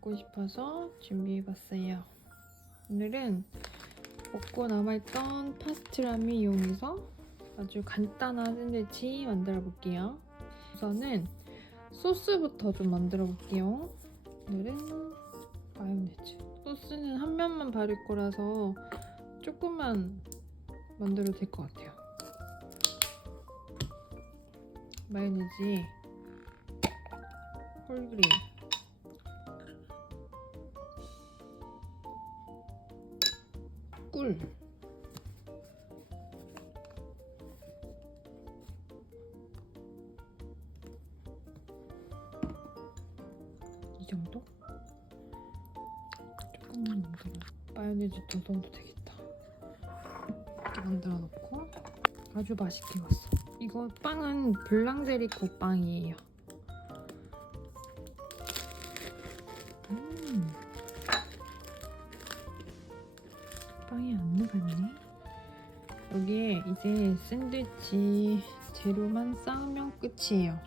먹고 싶어서 준비해봤어요. 오늘은 먹고 남아있던 파스트라미 이용해서 아주 간단한 샌드위치 만들어 볼게요. 우선은 소스부터 좀 만들어 볼게요. 오늘은 마요네즈. 소스는 한 면만 바를 거라서 조금만 만들어도 될 것 같아요. 마요네즈, 홀그린, 꿀, 이 정도? 조금만 만들어. 마요네즈 두 정도 되겠다. 이렇게 만들어 놓고 아주 맛있게 왔어. 이거 빵은 블랑제리코 빵이에요. 녹았네. 여기에 이제 샌드위치 재료만 쌓으면 끝이에요.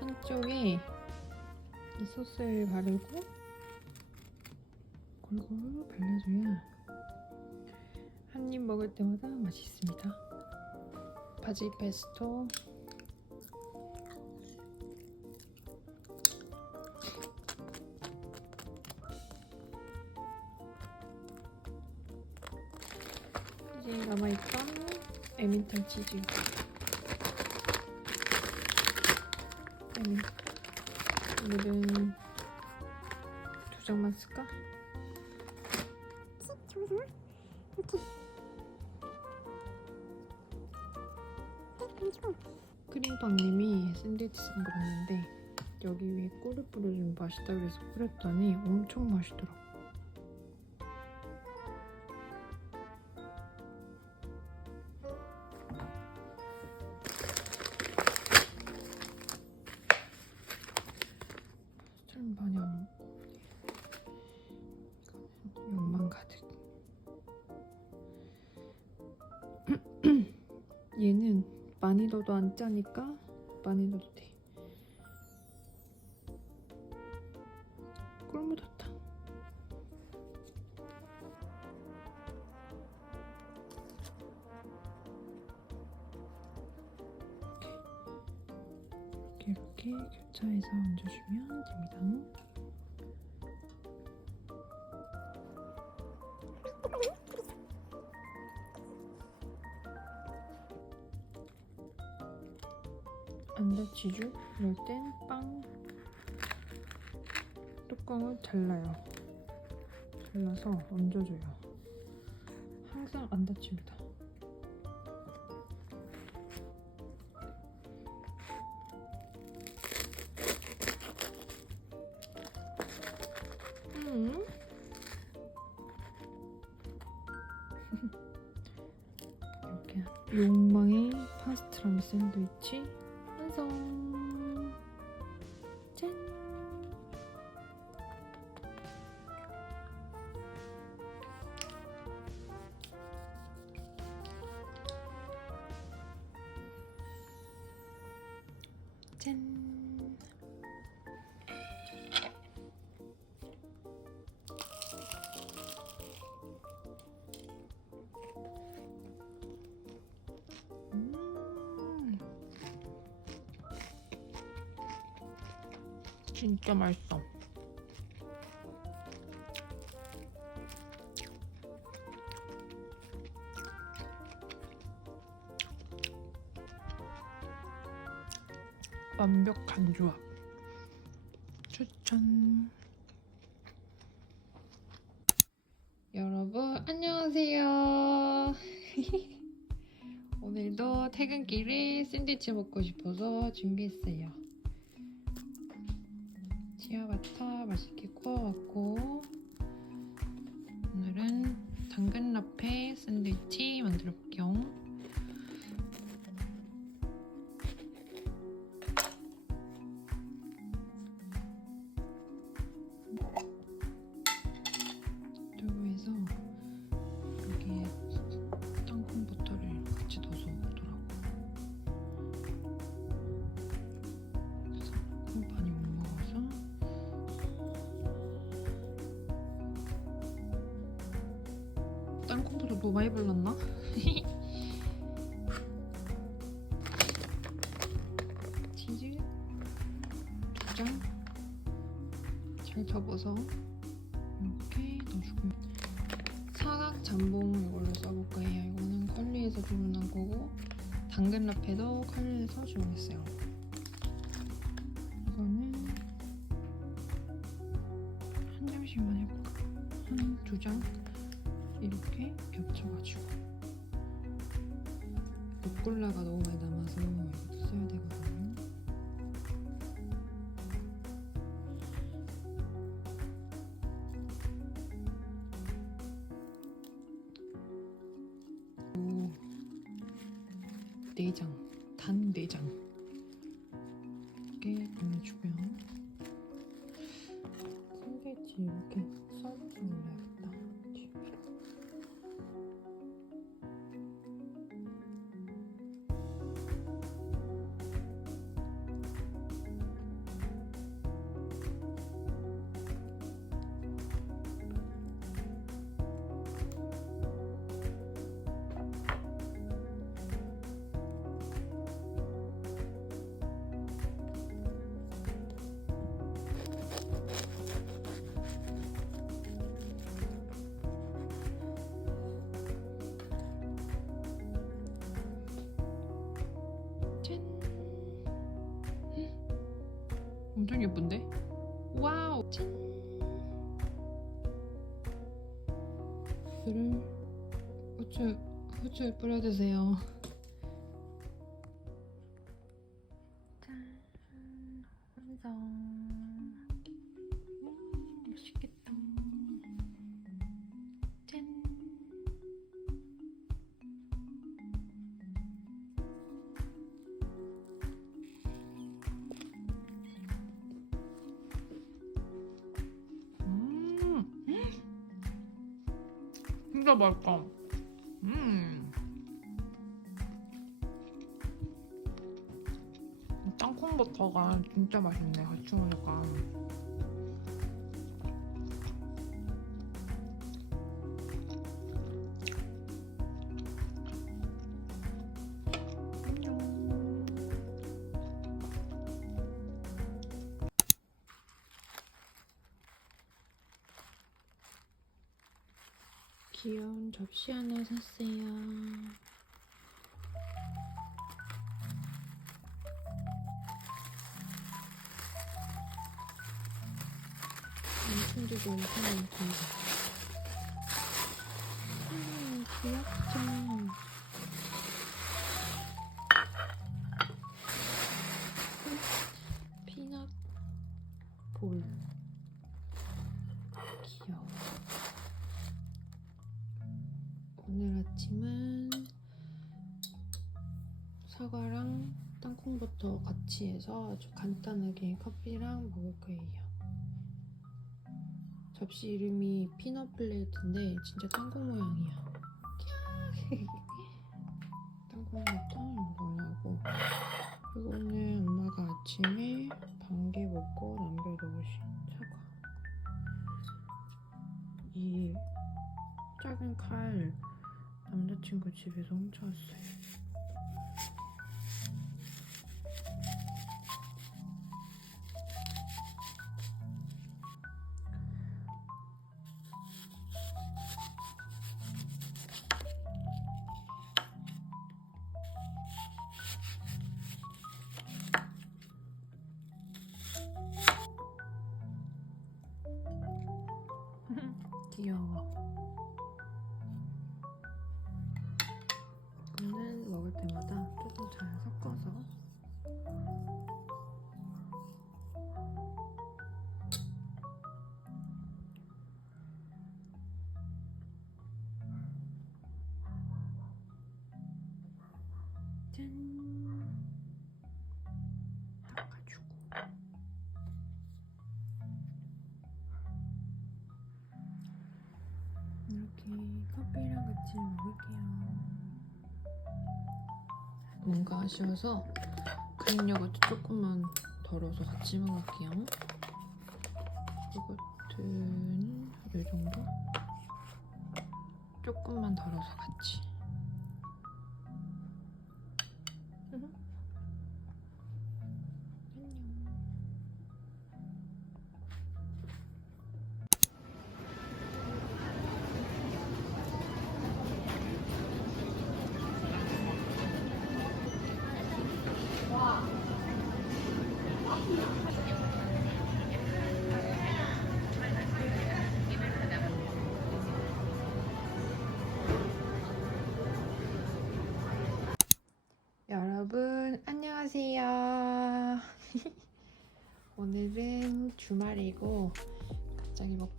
한쪽에 이 소스를 바르고 골고루 발라줘야 한 입 먹을 때마다 맛있습니다. 바질 페스토 에민탈 치즈 에민 오늘은 두 장만 쓸까? 크림빵님이 샌드위치 쓴 거 봤는데 여기 위에 꿀을 뿌려주면 맛있다 그래서 뿌렸더니 엄청 맛있더라고. 짜니까 많이 넣어도 돼. 꿀 묻었다. 이렇게 교차해서 얹어주면 됩니다. 안 다치죠? 이럴 땐 빵 뚜껑을 잘라요. 잘라서 얹어줘요. 항상 안 다칩니다. 진짜 맛있어. 완벽한 조합. 추천. 여러분, 안녕하세요. 오늘도 퇴근길에 샌드위치 먹고 싶어서 준비했어요. 치아바타 맛있게 구워왔고 오늘은 당근 라페 샌드위치 만들어 볼게요. 너무 많이 불렀나? 치즈 두 장. 잘 접어서 이렇게 넣어주고요. 사각 잠봉 이걸로 써볼 거예요. 이거는 컬리에서 주문한 거고 당근 라페도 컬리에서 주문했어요. 이거는 한 장씩만 해볼까? 한 두 장 겹쳐가지고 루꼴라가 너무 많이 남아서 이것도 써야 되거든요. 오, 내장, 단 내장 이렇게 보내주고요. 샌드위치 이렇게 썰어서 올려야 예쁜데? 와우. 짠. 이거를 후추 후추 뿌려 드세요. 짠. 완성. 진짜 맛있네. 먹으니까. 귀여운 접시 하나 샀어요. 많고. 음, 귀엽죠? 피넛 볼. 귀여워. 오늘 아침은 사과랑 땅콩버터 같이 해서 아주 간단하게 커피랑 먹을 거예요. 접시 이름이 피넛 플레이트인데 진짜 땅콩 모양이야. 땅콩버터 올라오고 그리고 오늘 엄마가 아침에 반 개 먹고 남겨놓으신 사과. 이 작은 칼 남자친구 집에서 훔쳐왔어요. 귀여워. 이거는 먹을 때마다 조금 잘 섞어서 뭔가 아쉬워서 그릭 요거트 조금만 덜어서 같이 먹을게요. 요거트는 이 정도? 조금만 덜어서 같이.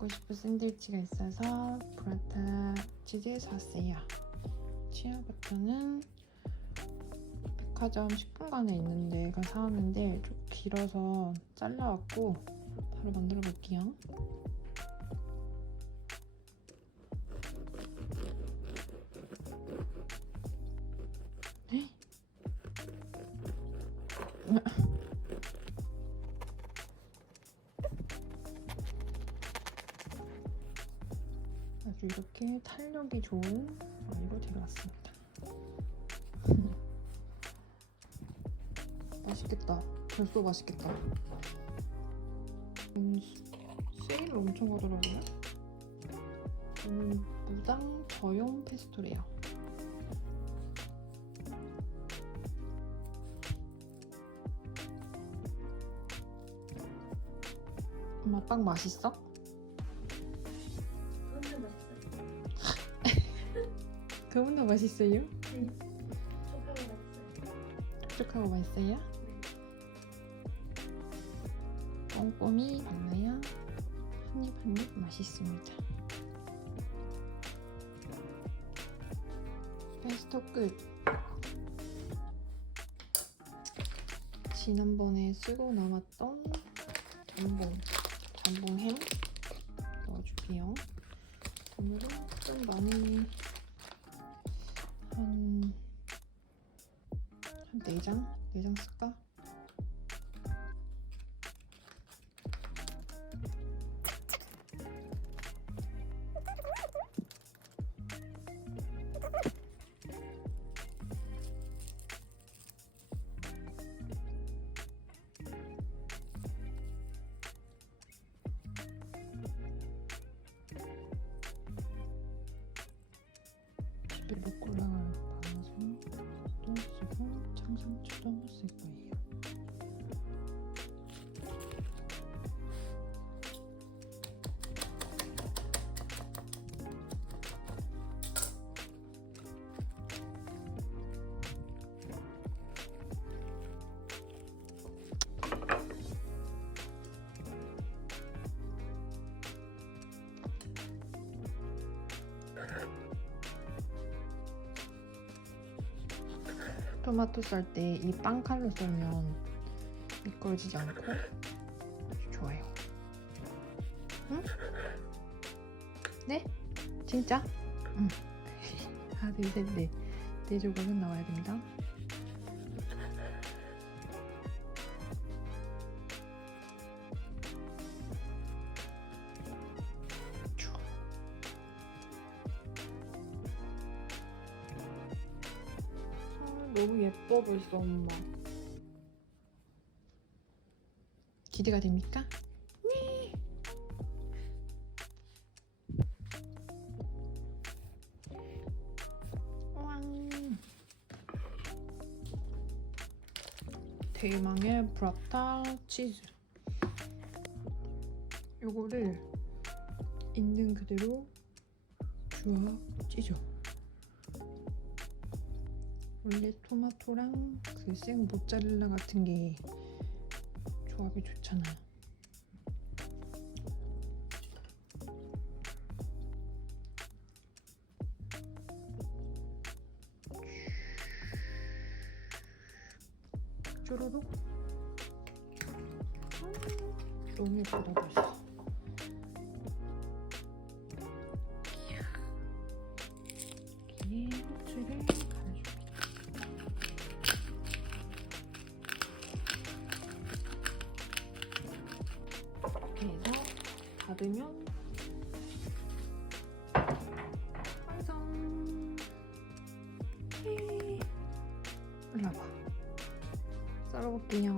먹고 싶은 샌드위치가 있어서 브라타 치즈 샀어요. 치아버터는 백화점 10분간에 있는 데 가 사왔는데 좀 길어서 잘라왔고 바로 만들어 볼게요. 탄력이 좋은 아이로 데려왔습니다. 맛있겠다. 벌써 맛있겠다. 음, 세일을 엄청 하더라고요. 음, 무당 저용 페스토래요. 엄마 빵 맛있어? 그분도 맛있어요? 네. 초콜릿 맛있어요. 촉촉하고 맛있어요? 꼼꼼히 발라야 한입 한입 맛있습니다. 페스토 끝. 지난번에 쓰고 남았던 전봉, 전봉햄 넣어줄게요. 오늘은 좀 많이 4장? 4장 쓸까? 집에 많아서 또 쓰고 청상추도 쓸 거예요. 토마토 썰 때 이 빵칼로 썰면 미끄러지지 않고 아주 좋아요. 응? 네? 진짜? 응. 하나, 둘, 셋, 넷. 네 조각은 나와야 됩니다. 벌써 엄마. 기대가 됩니까? 네. 왕. 대망의 브라타 치즈. 요거를 있는 그대로 주워 찢어. 원래 토마토랑 그 생 모짜렐라 같은 게 조합이 좋잖아요. 쪼로록. 음, 너무 예쁘다 닫으면 완성. 예. 올라 봐. 썰어볼게요.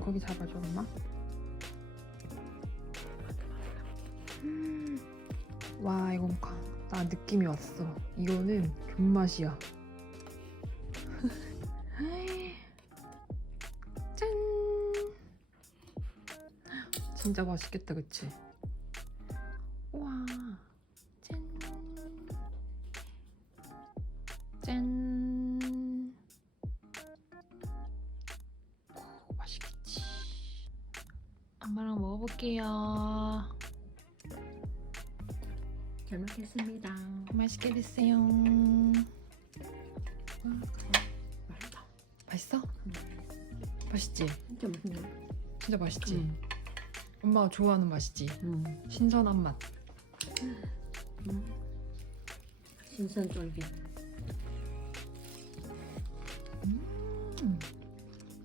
거기 잡아줘 엄마. 음. 와 이건 가. 나 느낌이 왔어. 이거는 존맛이야. 짠. 진짜 맛있겠다 그치? 잘 먹겠습니다. 맛있게 드세요. 맛있다. 맛있어? 맛있지? 진짜 맛있네. 진짜 맛있지? 음. 엄마가 좋아하는 맛이지? 음. 신선한 맛. 음. 신선 쫄깃. 음.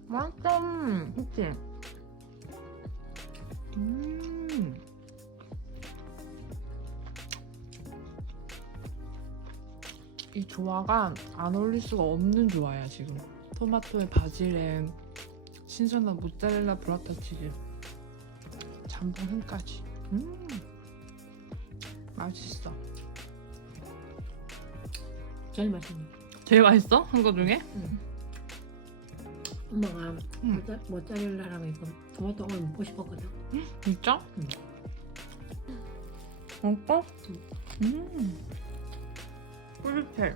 맛있다. 그치? 음. 이 조화가 안 어울릴 수가 없는 조화야 지금. 토마토에 바질에 신선한 모짜렐라 브라타 치즈, 잠봉 햄까지. 음. 맛있어. 제일 맛있네. 제일 맛있어? 한 거 중에? 음. 엄마가 음. 모짜, 모짜렐라랑 이거 토마토 오늘 먹고 싶었거든. 진짜? 응. 먹어? 음. 뿌듯해.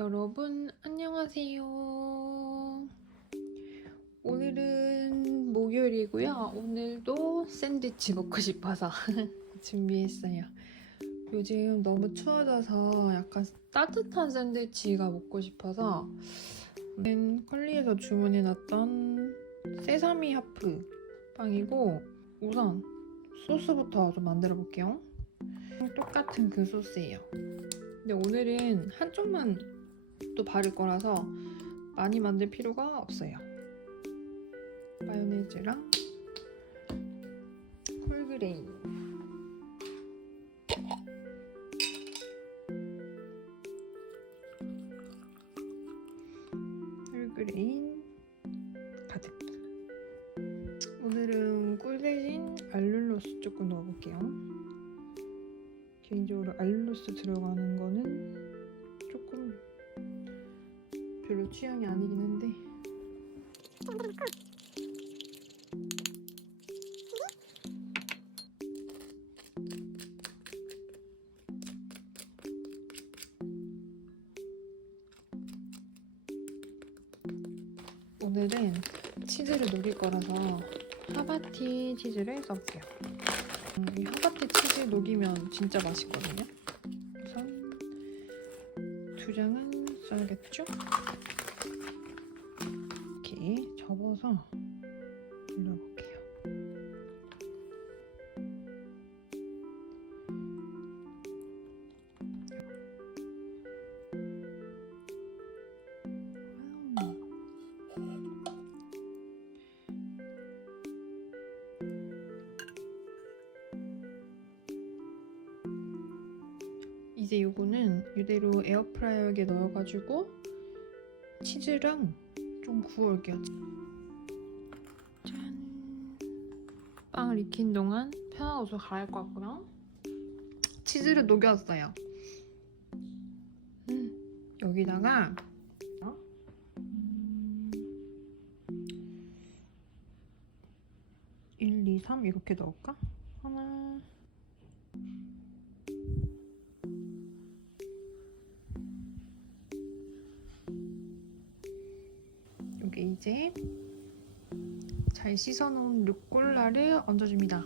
여러분 안녕하세요. 오늘은 목요일이고요. 오늘도 샌드위치 먹고 싶어서 준비했어요. 요즘 너무 추워져서 약간 따뜻한 샌드위치가 먹고 싶어서 오늘 컬리에서 주문해놨던 세사미 하프 빵이고 우선 소스부터 좀 만들어 볼게요. 똑같은 그 소스예요. 근데 오늘은 한쪽만 또 바를 거라서 많이 만들 필요가 없어요. 마요네즈랑 홀그레인 오늘은 치즈를 녹일 거라서 하바티 치즈를 써볼게요. 음, 이 하바티 치즈 녹이면 진짜 맛있거든요. 우선 두 장은 써야겠죠? 이렇게 접어서 이제 이거는 이대로 에어프라이어에 넣어가지고 치즈랑 좀 구워올게요. 짠. 빵을 익힌 동안 편한 옷을 갈아입고 왔고요. 치즈를 녹였어요. 음, 여기다가 어? 음, 1, 2, 3 이렇게 넣을까? 이제 잘 씻어놓은 루꼴라를 얹어줍니다.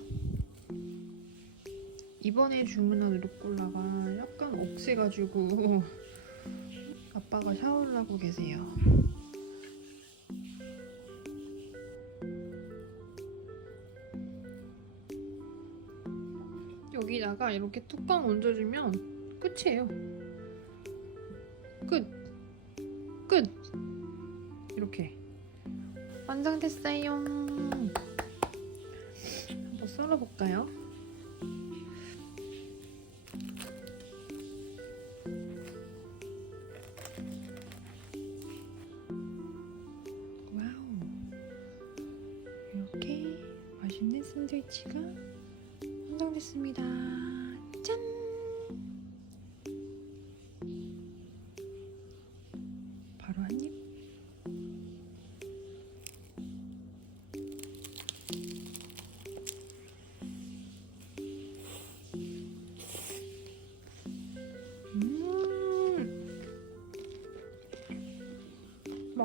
이번에 주문한 루꼴라가 약간 억세가지고 아빠가 샤워를 하고 계세요. 여기다가 이렇게 뚜껑 얹어주면 끝이에요. 완성됐어요. 한번 썰어볼까요?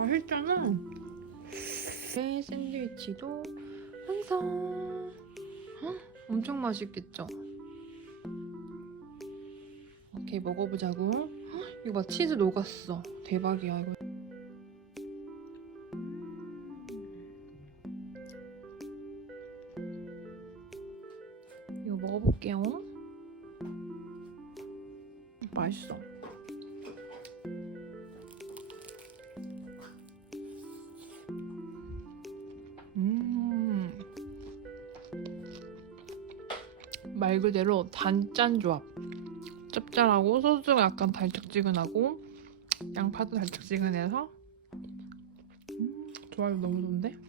맛있잖아 네 샌드위치도 완성. 헉, 엄청 맛있겠죠? 오케이 먹어보자고. 헉, 이거 봐 치즈 녹았어. 대박이야 이거 단짠 조합. 짭짤하고 소스가 약간 달짝지근하고 양파도 달짝지근해서 음, 조합이 너무 좋은데?